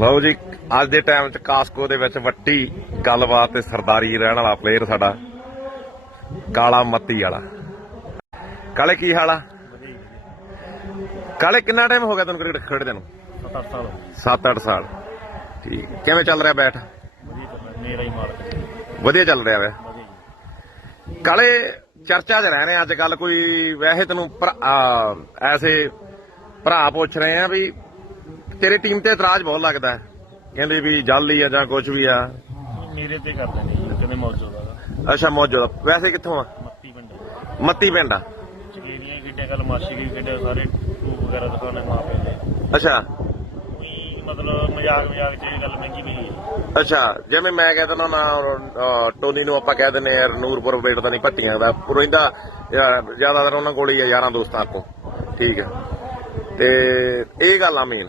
ਲਓ ਜੀ ਅੱਜ ਦੇ ਟਾਈਮ 'ਚ ਕਾਸਕੋ ਦੇ ਵਿੱਚ ਵੱਟੀ ਗੱਲਬਾਤ ਤੇ ਸਰਦਾਰੀ ਰਹਿਣ ਵਾਲਾ ਪਲੇਅਰ ਸਾਡਾ ਕਾਲਾ ਮੱਤੀ ਵਾਲਾ। ਕਾਲੇ ਕੀ ਹਾਲ ਆ? ਕਾਲੇ ਕਿੰਨਾ ਟਾਈਮ ਹੋ ਗਿਆ ਤੈਨੂੰ ਕ੍ਰਿਕਟ ਖੇਡਦੇ ਨੂੰ? 7-8 ਸਾਲ ਹੋ ਗਏ। 7-8 ਸਾਲ। ਠੀਕ ਕਿਵੇਂ ਚੱਲ ਰਿਹਾ ਬੈਠ ਵਧੀਆ ਚੱਲਦਾ ਮੇਰਾ ਹੀ ਮਾਲਕ ਵਧੀਆ ਚੱਲ ਰਿਹਾ ਵਾ। ਕਾਲੇ ਚਰਚਾ 'ਚ ਰਹਿ ਰਹੇ ਅੱਜ ਕੱਲ ਕੋਈ ਵੈਸੇ ਤੈਨੂੰ ਐਸੇ ਭਰਾ ਪੁੱਛ ਰਹੇ ਆ ਵੀ ਤੇਰੀ ਟੀਮ ਤੇ ਇਤਰਾਜ਼ ਬਹੁਤ ਲੱਗਦਾ ਹੈ। ਕਹਿੰਦੇ ਵੀ ਜਾਲੀ ਆ ਜਾਂ ਕੁਝ ਵੀ ਆ। ਮੇਰੇ ਤੇ ਕਰਦੇ ਨੇ ਜੀ ਮੌਜੂਦ ਆ ਅੱਛਾ ਮੌਜੂਦ ਵੈਸੇ ਕਿੱਥੋਂ ਆ? ਮੱਤੀ ਪਿੰਡ। ਮੱਤੀ ਪਿੰਡ ਆ। ਚਗੇਰੀਆਂ ਕਿੱਡੇ ਕੱਲ ਮਾਸੀ ਕੀ ਕਿੱਡੇ ਸਾਰੇ ਟੂਬ ਵਗੈਰਾ ਦਿਖਾਉਣੇ ਮਾਂ ਪਿਓ ਅੱਛਾ। ਕੋਈ ਮਤਲਬ ਮਜ਼ਾਕ ਮਜ਼ਾਕ ਚ ਇਹ ਗੱਲ ਮਹਿੰਗੀ ਪਈ ਹੈ। ਅੱਛਾ ਜਿਵੇਂ ਮੈਂ ਕਹਿ ਦਿੰਦਾ ਨਾ ਅਹ, ਟੋਨੀ ਨੂੰ ਆਪਾਂ ਕਹਿ ਦਿੰਦੇ ਯਾਰ ਨੂਰਪੁਰ ਬੇਟ ਦਾ ਨਹੀਂ ਭੱਟੀਆਂ ਦਾ। ਪੁਰਿੰਦਾ ਜ਼ਿਆਦਾਤਰ ਉਹਨਾਂ ਕੋਲ ਹੀ ਆ ਯਾਰਾਂ ਦੋਸਤਾਂ ਕੋ ਠੀਕ ਹੈ। ਤੇ ਇਹ ਗੱਲ ਆ ਮੇਨ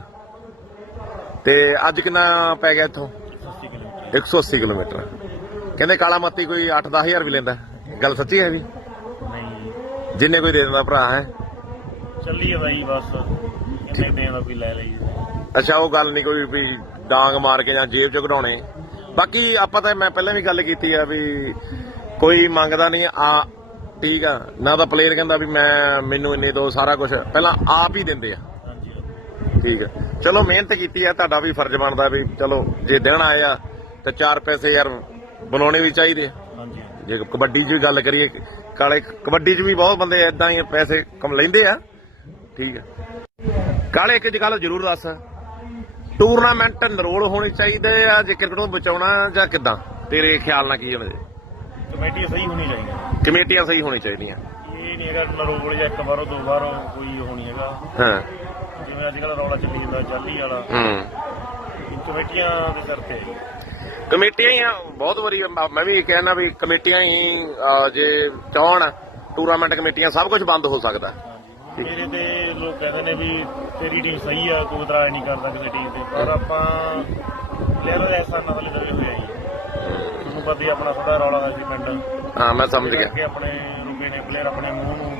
ਤੇ ਅੱਜ ਕਿੰਨਾ ਪੈ ਗਿਆ ਇੱਥੋਂ? 80 ਕਿਲੋਮੀਟਰ 180 ਕਿਲੋਮੀਟਰ। ਕਹਿੰਦੇ ਕਾਲਾ ਮੱਤੀ ਕੋਈ 8-10000 ਵੀ ਲੈਂਦਾ। ਗੱਲ ਸੱਚੀ ਹੈ ਵੀ ਨਹੀਂ। ਜਿੰਨੇ ਕੋਈ ਦੇ ਦਿੰਦਾ ਭਰਾ ਹੈ? ਚੱਲੀ ਬਾਈ ਬਸ। ਕਿੰਨੇ ਦੇਣ ਦਾ ਕੋਈ ਲੈ ਲਈ ਅੱਛਾ ਉਹ ਗੱਲ ਨਹੀਂ ਕੋਈ ਵੀ ਡਾਂਗ ਮਾਰ ਕੇ ਜਾਂ ਜੇਬ ਚ ਕਢਾਉਣੇ। ਬਾਕੀ ਆਪਾਂ ਤਾਂ ਮੈਂ ਪਹਿਲਾਂ ਵੀ ਗੱਲ ਕੀਤੀ ਆ ਵੀ ਕੋਈ ਮੰਗਦਾ ਨਹੀਂ ਆ ਠੀਕ ਆ। ਨਾ ਤਾਂ ਪਲੇਅਰ ਕਹਿੰਦਾ ਵੀ ਮੈਂ ਮੈਨੂੰ ਇੰਨੇ ਦੋ ਸਾਰਾ ਕੁਝ ਪਹਿਲਾਂ ਆਪ ਹੀ ਦਿੰਦੇ ਆ। ਠੀਕ ਆ ਚਲੋ ਮਿਹਨਤ ਕੀਤੀ ਆ ਤੁਹਾਡਾ ਵੀ ਫਰਜ਼ ਬਣਦਾ ਵੀ ਚਲੋ ਜੇ ਦਿਨ ਆਏ ਆ ਤੇ ਚਾਰ ਪੈਸੇ ਯਾਰ ਬਣਾਉਣੇ ਵੀ ਚਾਹੀਦੇ ਆ। ਹਾਂਜੀ ਜੇ ਕਬੱਡੀ 'ਚ ਵੀ ਗੱਲ ਕਰੀਏ ਕਾਲੇ ਕਬੱਡੀ 'ਚ ਵੀ ਬਹੁਤ ਬੰਦੇ ਐਦਾਂ ਹੀ ਪੈਸੇ ਕਮ ਲੈਂਦੇ ਆ। ਠੀਕ ਆ ਕਾਲੇ ਇੱਕ ਗੱਲ ਜ਼ਰੂਰ ਦੱਸ। ਟੂਰਨਾਮੈਂਟ ਨਰੋਲ ਹੋਣੇ ਚਾਹੀਦੇ ਆ ਜੇ ਕ੍ਰਿਕਟ ਨੂੰ ਬਚਾਉਣਾ ਜਾਂ ਕਿਦਾਂ? ਤੇਰੇ ਖਿਆਲ ਨਾਲ ਕੀ ਹੋਣਾ ਚਾਹੀਦਾ? ਕਮੇਟੀ ਸਹੀ ਹੋਣੀ ਚਾਹੀਦੀ ਕਮੇਟੀਆਂ ਸਹੀ ਹੋਣੀ ਚਾਹੀਦੀਆਂ। ਇਹ ਨਹੀਂ ਹੈਗਾ ਨਰੋਲ ਜਾਂ ਇੱਕ ਵਾਰੋ ਦੋ ਵਾਰੋ ਕੋਈ ਨਹੀਂ ਹੈਗਾ। ਹਾਂ। ਜਿਵੇਂ ਅੱਜ ਕੱਲ ਰੌਲਾ ਚੱਲੀ ਜਾਂਦਾ ਜਾਲੀ ਵਾਲਾ। ਹੂੰ। ਇਹ ਕਮੇਟੀਆਂ ਦੇ ਹੀ ਆ ਬਹੁਤ ਵਾਰੀ ਮ- ਮੈਂ ਵੀ ਕਹਿਣਾ ਵੀ ਕਮੇਟੀਆਂ ਹੀ ਅਹ, ਜੇ ਚਾਹਣ ਟੂਰਨਾਮੈਂਟ ਕਮੇਟੀਆਂ ਸਭ ਕੁਝ ਬੰਦ ਹੋ ਸਕਦਾ। ਮੇਰੇ ਤੇ ਲੋਕ ਕਹਿੰਦੇ ਨੇ ਵੀ ਤੇਰੀ ਟੀਮ ਸਹੀ ਆ ਕੋਈ ਇਤਰਾਜ਼ ਨਹੀਂ ਕਰਦਾ ਕਿਸੇ ਟੀਮ ਤੇ। ਪਰ ਆਪਾਂ ਦਾ ਐਸਾ ਨਸਲ ਦਵੇ ਹੋਇਆ ਜੀ। ਤੁਹਾਨੂੰ ਪਤਾ ਹੀ ਆ ਆਪਣਾ ਥੋੜਾ ਰੌਲਾ ਦਾ ਸੀ ਪਿੰਡ। ਹਾਂ ਮੈਂ ਸਮਝ ਗਿਆ। ਕਿ ਆਪਣੇ ਰੁਕੇ ਨੇ ਪਲੇਅਰ ਆਪਣੇ ਮੂੰਹ ਨੂੰ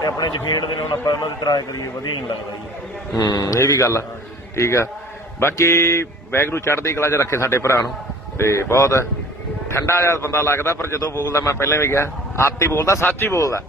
ਤੇ ਆਪਣੇ ਚ ਖੇਡਦੇ ਨੇ ਆਪਾਂ ਉਹਨਾਂ ਦੀ ਇਤਰਾਜ਼ ਕਰੀਏ, ਵਧੀਆ ਨਹੀਂ ਲੱਗਦਾ ਜੀ। ਹੂੰ, ਇਹ ਵੀ ਗੱਲ ਆ, ਠੀਕ ਆ। ਬਾਕੀ ਵੈਗਰੂ ਚੜ੍ਹਦੀ ਕਲਾ 'ਚ ਰੱਖੇ ਸਾਡੇ ਭਰਾ ਨੂੰ, ਤੇ ਬਹੁਤ ਠੰਡਾ ਜਿਹਾ ਬੰਦਾ ਲੱਗਦਾ, ਪਰ ਜਦੋਂ ਬੋਲਦਾ ਮੈਂ ਪਹਿਲਾਂ ਵੀ ਕਿਹਾ, ਆਤੀ ਬੋਲਦਾ, ਸੱਚ ਹੀ ਬੋਲਦਾ।